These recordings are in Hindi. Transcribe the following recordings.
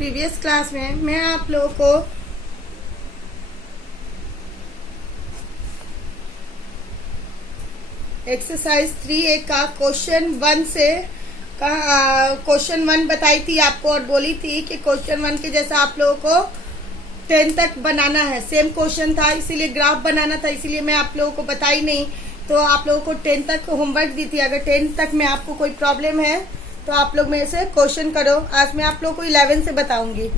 प्रीवियस क्लास में मैं आप लोगों को एक्सरसाइज 3A का क्वेश्चन 1 बताई थी आपको और बोली थी कि क्वेश्चन 1 के जैसा आप लोगों को 10 तक बनाना है। सेम क्वेश्चन था, इसीलिए ग्राफ बनाना था, इसीलिए मैं आप लोगों को बताई नहीं। तो आप लोगों को 10 तक होमवर्क दी थी। अगर 10 तक में आपको कोई प्रॉब्लम है तो आप लोग मेरे से क्वेश्चन करो। आज मैं आप लोगों को 11 से बताऊंगी।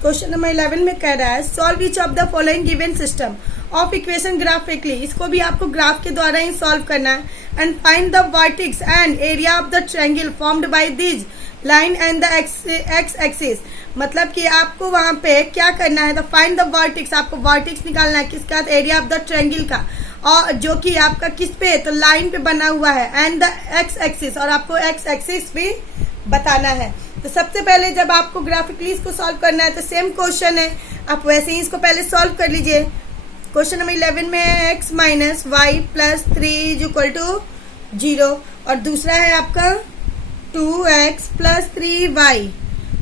क्वेश्चन नंबर 11 में कह रहा है solve each of the following given system of equation graphically. इसको भी आपको ग्राफ के द्वारा ही सॉल्व करना है। And find the vertex and area of the triangle formed by this line and the x axis. मतलब कि आपको वहां पे क्या करना है, द फाइंड द वर्टेक्स, आपको वर्टेक्स निकालना है किसका, एरिया ऑफ द ट्रायंगल का, और जो कि आपका किस पे, तो लाइन पे बना हुआ है, एंड द एक्स एक्सिस, और आपको एक्स एक्सिस भी बताना है। तो सबसे पहले जब आपको ग्राफिकली इसको सॉल्व करना है तो सेम क्वेश्चन है, आप वैसे ही इसको पहले सॉल्व कर लीजिए। क्वेश्चन नंबर 11 में है x minus y plus 3 is equal to 0, और दूसरा है आपका 2x plus 3y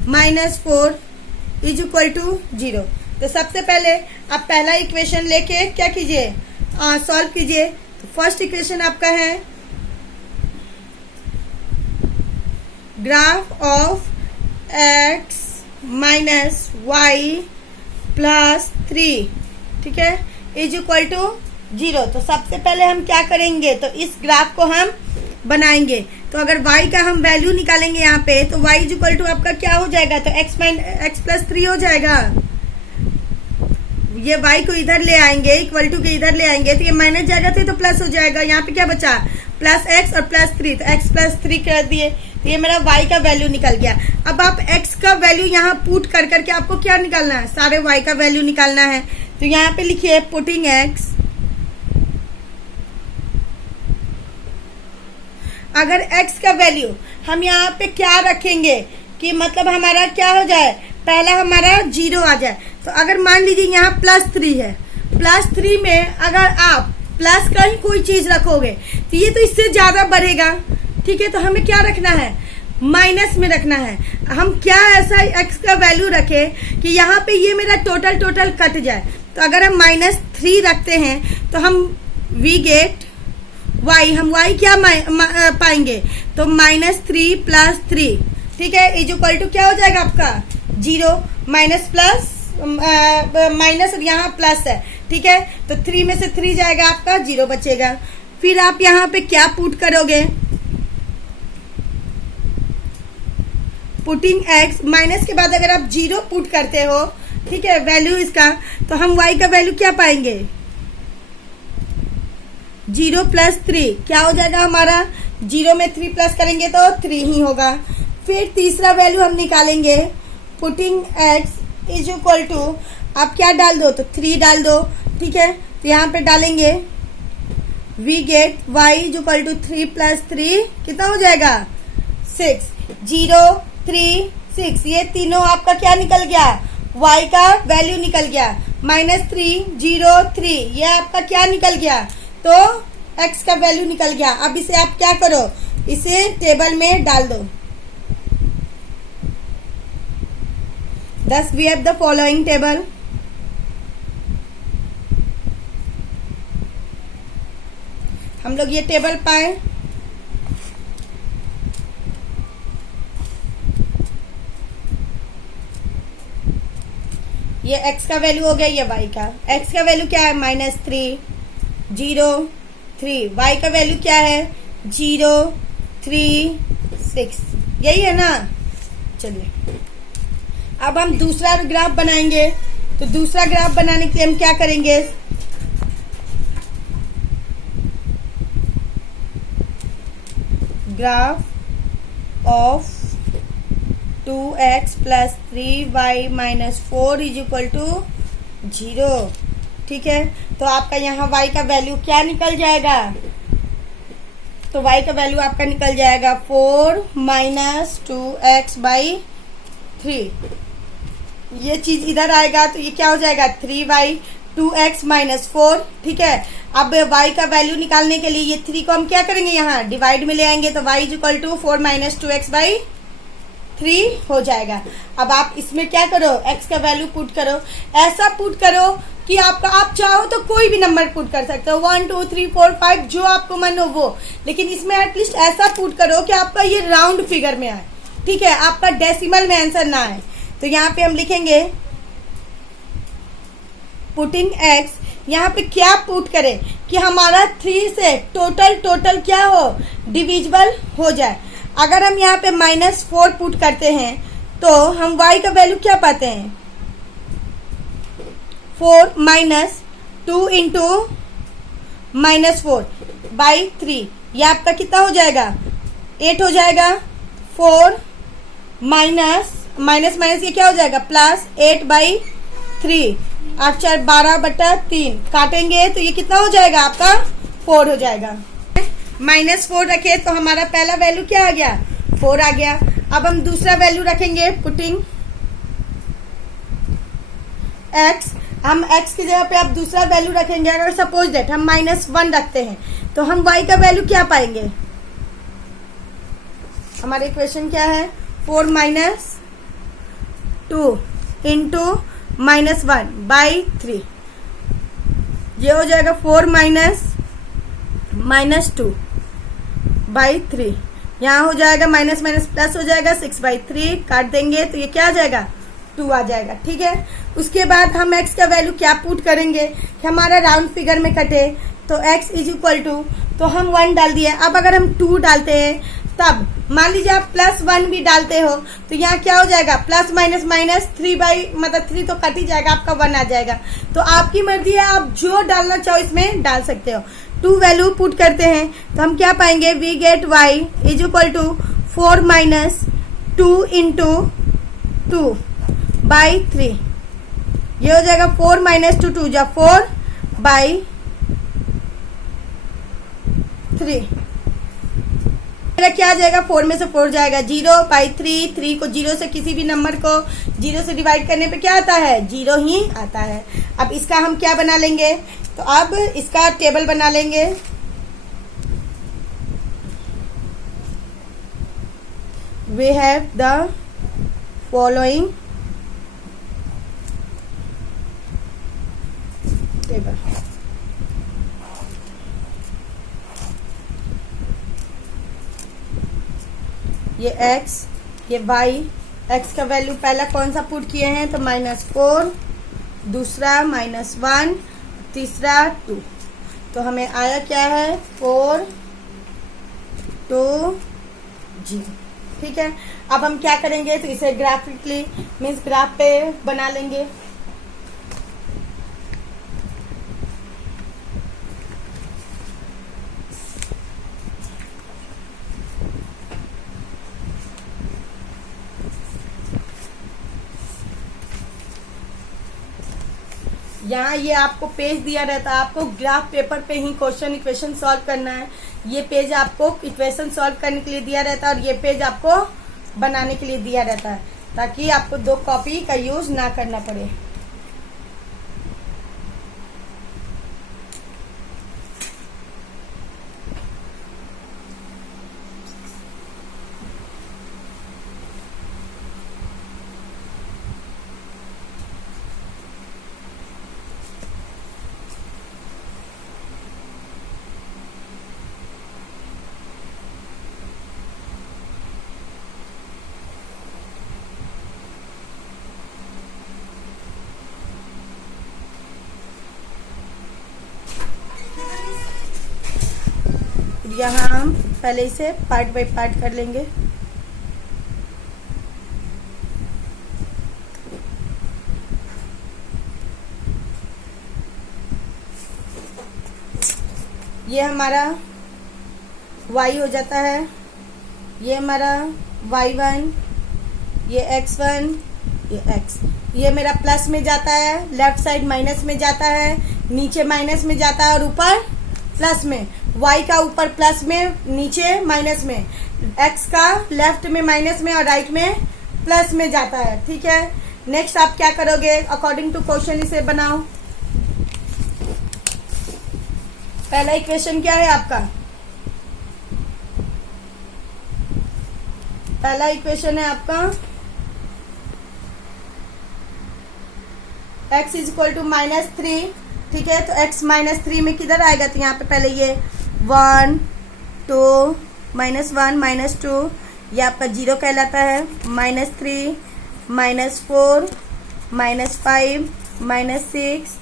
minus 4 is equal to 0। तो सबसे पहले आप पहला इक्वेशन लेके क्या कीजिए, सॉल्व कीजिए। तो फर्स्ट इक्वेशन आपका है graph of x minus y plus 3, ठीक है, इज इक्वल टू 0। तो सबसे पहले हम क्या करेंगे, तो इस ग्राफ को हम बनाएंगे। तो अगर y का हम वैल्यू निकालेंगे यहाँ पे, तो y इज इक्वल टू आपका क्या हो जाएगा, तो x प्लस 3 हो जाएगा। ये y को इधर ले आएंगे, इक्वल टू के इधर ले आएंगे, तो ये माइनस जाएगा तो प्लस हो जाएगा। यहाँ पे क्या बचा, प्लस x और प्लस 3, तो x प्लस 3 कर दिए, तो ये मेरा y का वैल्यू निकल गया। अब आप x का वैल्यू यहाँ पुट कर करके आपको क्या निकालना है, सारे y का वैल्यू निकालना है। तो यहाँ पे लिखिए पुटिंग x, अगर x का वैल्यू हम यहाँ पे क्या रखेंगे कि मतलब हमारा क्या हो जाए, पहला हमारा 0 आ जाए। तो अगर मान लीजिए यहाँ प्लस 3 है, प्लस 3 में अगर आप प्लस का ही कोई चीज रखोगे तो ये तो इससे ज्यादा बढ़ेगा, ठीक है। तो हमें क्या रखना है, माइनस में रखना है। हम क्या ऐसा x का वैल्यू रखें कि यहाँ पे ये मेरा टोटल कट जाए। तो अगर हम -3 रखते हैं तो हम वी गेट y, हम y क्या पाएंगे, तो -3 प्लस 3, ठीक है, इज इक्वल टू क्या हो जाएगा आपका 0, माइनस प्लस माइनस और यहाँ प्लस है, ठीक है। तो 3 में से 3 जाएगा, आपका 0 बचेगा। फिर आप यहाँ पे क्या पुट करोगे, पुटिंग x, माइनस के बाद अगर आप 0 पुट करते हो, ठीक है, वैल्यू इसका, तो हम y का वैल्यू क्या पाएंगे, 0 प्लस 3 क्या हो जाएगा हमारा, 0 में 3 प्लस करेंगे तो 3 ही होगा। फिर तीसरा वैल्यू हम निकालेंगे, putting x is equal to, आप क्या डाल दो, तो 3 डाल दो, ठीक है। तो यहाँ पे डालेंगे we get y is equal to 3 plus 3 कितना हो जाएगा 6, 0 3 6, ये तीनों आपका क्या निकल गया, y का वैल्यू निकल गया। -3 0 3, ये आपका क्या निकल गया, तो x का वैल्यू निकल गया। अब इसे आप क्या करो, इसे टेबल में डाल दो। Thus we have the following table. हम लोग ये टेबल पाए, ये x का वैल्यू हो गया, ये y का। x का वैल्यू क्या है, -3 0 3, y का वैल्यू क्या है 0 3 6, यही है ना। चलिए अब हम दूसरा ग्राफ बनाएंगे। तो दूसरा ग्राफ बनाने के लिए हम क्या करेंगे, graph of 2x plus 3y minus 4 is equal to 0, ठीक है। तो आपका यहाँ y का वैल्यू क्या निकल जाएगा, तो y का वैल्यू आपका निकल जाएगा 4 माइनस 2x बाई 3, ये चीज इधर आएगा तो ये क्या हो जाएगा 3y 2x माइनस 4, ठीक है। अब y का वैल्यू निकालने के लिए ये 3 को हम क्या करेंगे, यहाँ डिवाइड में ले आएंगे, तो y is equal to 4 minus 2x by 3 हो जाएगा। अब आप इसमें क्या करो, x का वैल्यू पुट करो, ऐसा पुट करो कि आपका, आप चाहो तो कोई भी नंबर पुट कर सकते हो, 1 2 3 4 5 जो आपको मन हो वो, लेकिन इसमें एटलीस्ट ऐसा पुट करो कि आपका ये राउंड फिगर में आए, ठीक है, आपका डेसिमल में आंसर ना आए। तो यहाँ पे हम लिखेंगे पुटिंग x, यहाँ पे क्या पुट करें कि हमारा 3 से टोटल क्या हो, डिविजिबल हो जाए। अगर हम यहाँ पे -4 पुट करते हैं तो हम y का वैल्यू क्या पाते हैं, 4 माइनस 2 इंटू -4 बाई 3, ये आपका कितना हो जाएगा, 8 हो जाएगा। 4 माइनस ये क्या हो जाएगा, प्लस 8 बाई 3, 8 4 12/3 काटेंगे तो ये कितना हो जाएगा आपका, 4 हो जाएगा। -4 रखे तो हमारा पहला वैल्यू क्या आ गया, 4 आ गया। अब हम दूसरा वैल्यू रखेंगे पुटिंग x, हम x की जगह पे अब दूसरा वैल्यू रखेंगे। अगर सपोज दैट हम -1 रखते हैं तो हम y का वैल्यू क्या पाएंगे, हमारे इक्वेशन क्या है, 4 माइनस 2 इंटू -1/3, ये हो जाएगा 4 माइनस 2/3, यहाँ हो जाएगा माइनस प्लस हो जाएगा 6/3, काट देंगे तो ये क्या आ जाएगा, 2 आ जाएगा, ठीक है। उसके बाद हम x का वैल्यू क्या पुट करेंगे कि हमारा राउंड फिगर में कटे, तो x इज इक्वल टू, तो हम 1 डाल दिए। अब अगर हम 2 डालते हैं तब मान लीजिए आप +1 भी डालते हो तो यहाँ क्या हो जाएगा, प्लस माइनस 3 तो कट ही जाएगा, आपका 1 आ जाएगा। तो आपकी मर्जी है, आप जो डालना चाहो इसमें डाल सकते हो। 2 वैल्यू पुट करते हैं तो हम क्या पाएंगे, we get y is equal to 4 minus 2 into 2/3, ये हो जाएगा 4 माइनस 2 जा 4/3, मेरा क्या आ जाएगा, 4 में से 4 जाएगा, 0/3, 3 को 0 से, किसी भी नंबर को 0 से डिवाइड करने पे क्या आता है, 0 ही आता है। अब इसका हम क्या बना लेंगे, तो अब इसका टेबल बना लेंगे। We have the following table, ये x, ये y, x का वैल्यू पहला कौन सा पुट किए हैं, तो -4, दूसरा -1, तीसरा 2, तो हमें आया क्या है, 4 2 0, ठीक है। अब हम क्या करेंगे, तो इसे ग्राफिकली मीन्स ग्राफ पे बना लेंगे। यहाँ ये आपको पेज दिया रहता है, आपको ग्राफ पेपर पे ही क्वेश्चन इक्वेशन सॉल्व करना है। ये पेज आपको इक्वेशन सॉल्व करने के लिए दिया रहता है और ये पेज आपको बनाने के लिए दिया रहता है, ताकि आपको 2 कॉपी का यूज ना करना पड़े। यहाँ हम पहले इसे पार्ट बाय पार्ट कर लेंगे। ये हमारा y हो जाता है, ये हमारा y1, ये x1, ये x, ये मेरा प्लस में जाता है, लेफ्ट साइड माइनस में जाता है, नीचे माइनस में जाता है और ऊपर प्लस में। y का ऊपर प्लस में, नीचे माइनस में, x का लेफ्ट में माइनस में और राइट में प्लस में जाता है, ठीक है। नेक्स्ट आप क्या करोगे, अकॉर्डिंग टू क्वेश्चन इसे बनाओ। पहला इक्वेशन क्या है आपका, पहला इक्वेशन है आपका x इज इक्वल टू -3, ठीक है। तो x -3 में किधर आएगा, तो यहाँ पे पहले ये 1 2 -1 -2 ये आपका 0 कहलाता है, -3 -4 -5 -6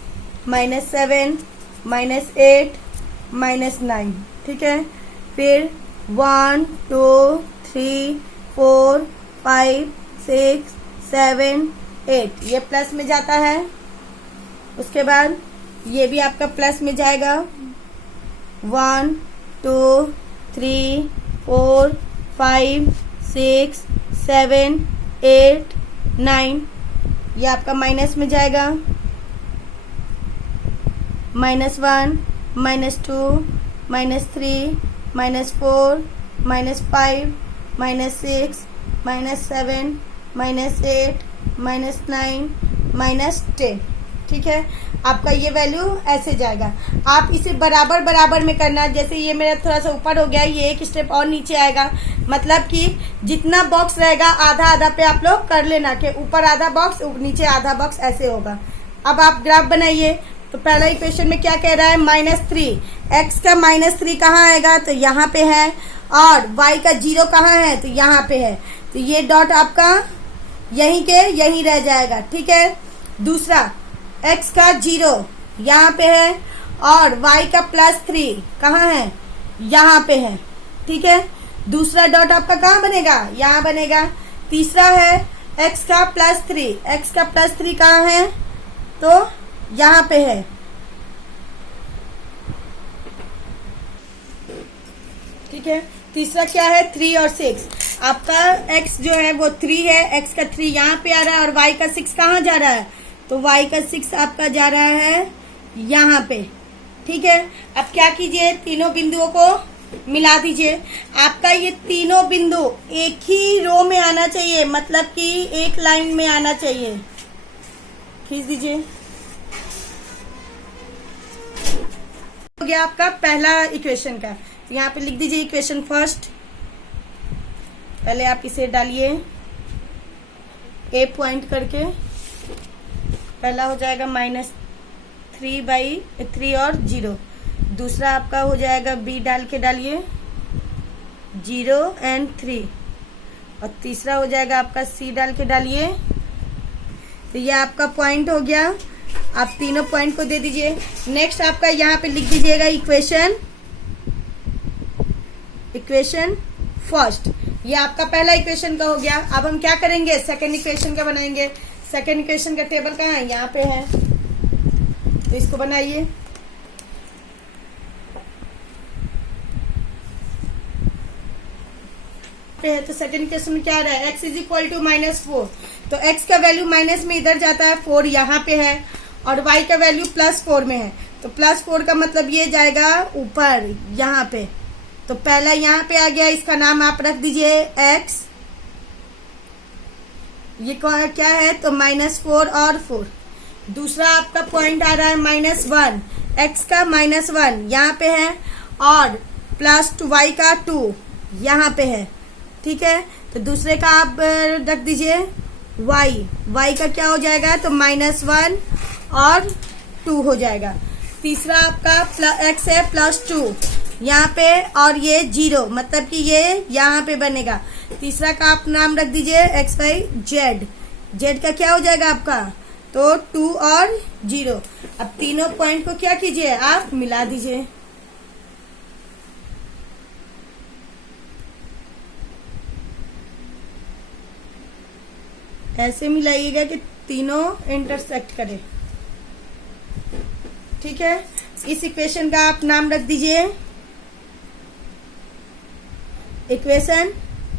-7 -8 -9, ठीक है। फिर 1 2 3 4 5 6 7 8 ये प्लस में जाता है। उसके बाद ये भी आपका प्लस में जाएगा, 1 2 3 4 5 6 7 8 9 ये आपका माइनस में जाएगा, -1 -2 -3 -4 -5 -6 -7 -8 -9 -10, ठीक है। आपका ये वैल्यू ऐसे जाएगा। आप इसे बराबर बराबर में करना, जैसे ये मेरा थोड़ा सा ऊपर हो गया, ये एक स्टेप और नीचे आएगा, मतलब कि जितना बॉक्स रहेगा आधा आधा पे आप लोग कर लेना, कि ऊपर आधा बॉक्स नीचे आधा बॉक्स, ऐसे होगा। अब आप ग्राफ बनाइए। तो पहला इक्वेशन में क्या कह रहा है, -3, x का -3 कहाँ आएगा, तो यहाँ पे है, और y का 0 कहाँ है, तो यहाँ पे है। तो ये डॉट आपका यहीं के यहीं रह जाएगा, ठीक है। दूसरा x का 0 यहाँ पे है, और y का +3 कहाँ है, यहाँ पे है, ठीक है। दूसरा डॉट आपका कहाँ बनेगा, यहाँ बनेगा। तीसरा है x का +3, x का +3 कहाँ है, तो यहाँ पे है, ठीक है। तीसरा क्या है, 3 और 6। आपका x जो है वो 3 है, x का 3 यहाँ पे आ रहा है, और y का 6 कहाँ जा रहा है, तो y का 6 आपका जा रहा है यहाँ पे, ठीक है। अब क्या कीजिए, तीनों बिंदुओं को मिला दीजिए। आपका ये तीनों बिंदु एक ही रो में आना चाहिए, मतलब कि एक लाइन में आना चाहिए। खींच दीजिए। हो गया आपका पहला इक्वेशन का। तो यहाँ पे लिख दीजिए इक्वेशन फर्स्ट। पहले आप इसे डालिए ए पॉइंट करके, पहला हो जाएगा -3/3 और 0। दूसरा आपका हो जाएगा बी डाल के डालिए 0 और 3, और तीसरा हो जाएगा आपका सी डाल के डालिए। तो ये आपका पॉइंट हो गया। आप तीनों पॉइंट को दे दीजिए। नेक्स्ट आपका यहाँ पे लिख दीजिएगा इक्वेशन फर्स्ट। ये आपका पहला इक्वेशन का हो गया। अब हम क्या करेंगे, सेकंड इक्वेशन का बनाएंगे। सेकंड इक्वेशन का टेबल कहाँ है, यहाँ पे है, तो इसको बनाइए। तो सेकंड इक्वेशन में क्या आ रहा है, x इज इक्वल टू -4। तो x का वैल्यू माइनस में इधर जाता है, 4 यहाँ पे है, और y का वैल्यू +4 में है। तो +4 का मतलब ये जाएगा ऊपर यहाँ पे। तो पहला यहाँ पे आ गया, इसका नाम आप रख दीजिए x। ये क्या है, तो -4 और 4। दूसरा आपका पॉइंट आ रहा है -1, x का -1 यहाँ पे है, और +y का 2 यहाँ पे है, ठीक है। तो दूसरे का आप रख दीजिए y का क्या हो जाएगा, तो -1 और 2 हो जाएगा। तीसरा आपका x है +2 यहाँ पे, और ये 0, मतलब कि ये यहाँ पे बनेगा। तीसरा का आप नाम रख दीजिए xy z का क्या हो जाएगा आपका, तो 2 और 0। अब तीनों पॉइंट को क्या कीजिए, आप मिला दीजिए। ऐसे मिलाइएगा कि तीनों इंटरसेक्ट करे, ठीक है। इस इक्वेशन का आप नाम रख दीजिए इक्वेशन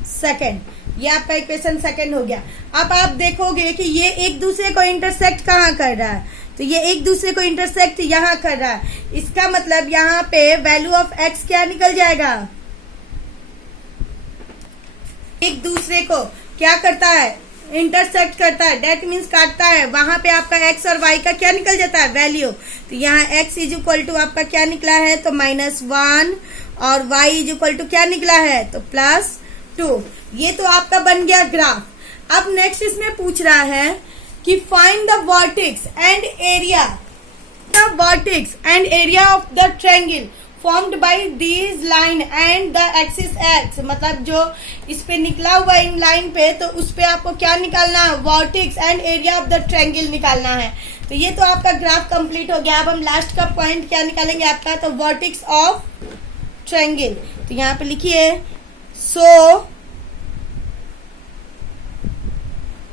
सेकंड। ये आपका इक्वेशन सेकंड हो गया। अब आप देखोगे कि ये एक दूसरे को इंटरसेक्ट कहाँ कर रहा है, तो ये एक दूसरे को इंटरसेक्ट यहाँ कर रहा है। इसका मतलब यहाँ पे वैल्यू ऑफ x क्या निकल जाएगा, एक दूसरे को क्या करता है, इंटरसेक्ट करता है, डेट मीन्स काटता है। वहां पे आपका x और y का क्या निकल जाता है, वैल्यू। तो यहाँ x इज इक्वल टू आपका क्या निकला है, तो -1, और y इज इक्वल टू क्या निकला है, तो +2। 2। ये तो आपका बन गया ग्राफ। अब नेक्स्ट इसमें पूछ रहा है कि find the vertex and area, the vertex and area of the triangle formed by this line and the axis x. मतलब जो इस पे निकला हुआ इन लाइन पे, तो उस पे आपको क्या निकालना है, vertex and area of the triangle निकालना है। तो ये तो आपका ग्राफ कंप्लीट हो गया। अब हम लास्ट का पॉइंट क्या निकालेंगे आपका, तो वर्टेक्स ऑफ ट्रायंगल। तो यहाँ पे लिखिए, so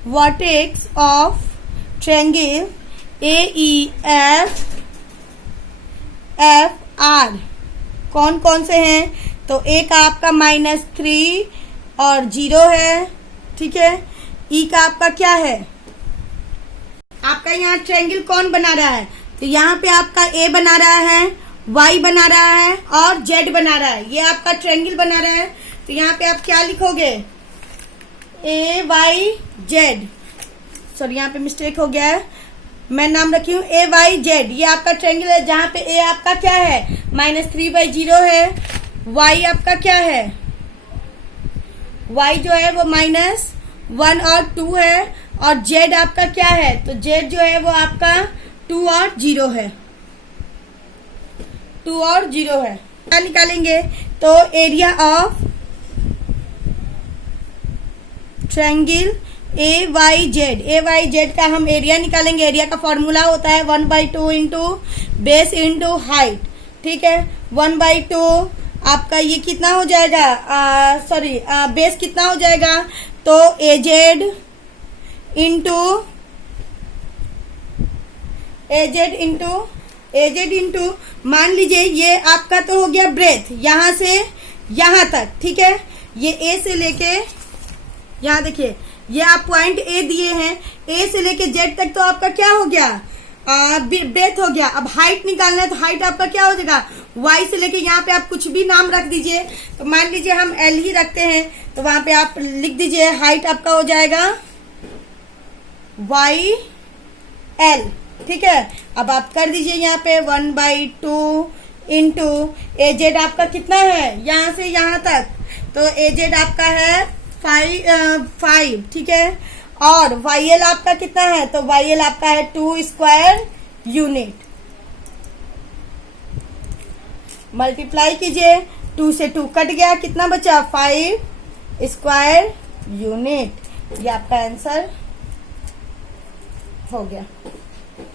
vertex of triangle AEF FR कौन कौन से हैं, तो एक आपका -3 और 0 है, ठीक है। ई का आपका क्या है, आपका यहाँ ट्रायंगल कौन बना रहा है, तो यहाँ पे आपका ए बना रहा है, वाई बना रहा है और जेड बना रहा है। ये आपका ट्रायंगल बना रहा है। तो यहाँ पे आप क्या लिखोगे, ए वाई जेड, सॉरी यहाँ पे मिस्टेक हो गया है, मैं नाम रखी हूँ ए वाई जेड। ये आपका ट्रायंगल है जहाँ पे ए आपका क्या है, -3/0 है, वाई आपका क्या है, वाई जो है वो -1 और 2 है, और जेड आपका क्या है, तो जेड जो है वो आपका 2 और 0 है, 2 और 0 है। क्या निकालेंगे, तो एरिया ऑफ ट्रायंगल AYZ का हम एरिया निकालेंगे। एरिया का फॉर्मूला होता है 1/2 इंटू बेस इंटू हाइट, ठीक है। 1/2 आपका ये कितना हो जाएगा, बेस कितना हो जाएगा, तो AZ इंटू मान लीजिए ये आपका तो हो गया ब्रेथ, यहां से यहां तक, ठीक है। ये ए से लेके यहाँ देखिए, ये आप पॉइंट ए दिए हैं, ए से लेके जेड तक तो आपका क्या हो गया, ब्रेथ हो गया। अब हाइट निकालना है, तो हाइट आपका क्या हो जाएगा, वाई से लेके यहाँ पे आप कुछ भी नाम रख दीजिए। तो मान लीजिए हम एल ही रखते हैं, तो वहां पे आप लिख दीजिए हाइट आपका हो जाएगा वाई एल, ठीक है। अब आप कर दीजिए यहाँ पे 1/2 इंटू एजेड आपका कितना है, यहाँ से यहाँ तक, तो एजेड आपका है 5, ठीक है। और YL आपका कितना है, तो YL आपका है 2 स्क्वायर यूनिट। मल्टीप्लाई कीजिए, 2 से 2 कट गया, कितना बचा, 5 स्क्वायर यूनिट। ये आपका आंसर हो गया,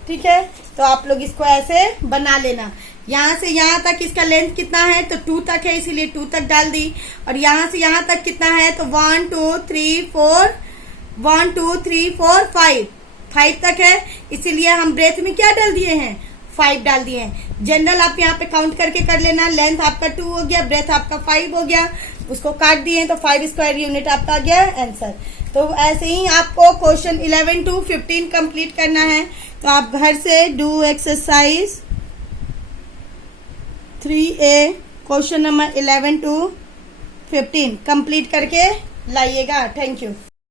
ठीक है। तो आप लोग इसको ऐसे बना लेना। यहाँ से यहाँ तक इसका लेंथ कितना है, तो 2 तक है, इसीलिए 2 तक डाल दी। और यहाँ से यहाँ तक कितना है, तो 1 2 3 4 5 तक है, इसीलिए हम ब्रेथ में क्या डाल दिए हैं, 5 डाल दिए हैं। जनरल आप यहाँ पे काउंट करके कर लेना। लेंथ आपका 2 हो गया, ब्रेथ आपका 5 हो गया, उसको काट दिए तो 5 स्क्वायर यूनिट आपका आ गया आंसर। तो ऐसे ही आपको क्वेश्चन 11 to 15 कंप्लीट करना है। तो आप घर से do exercise 3A question number 11 to 15 complete करके लाइएगा। Thank you.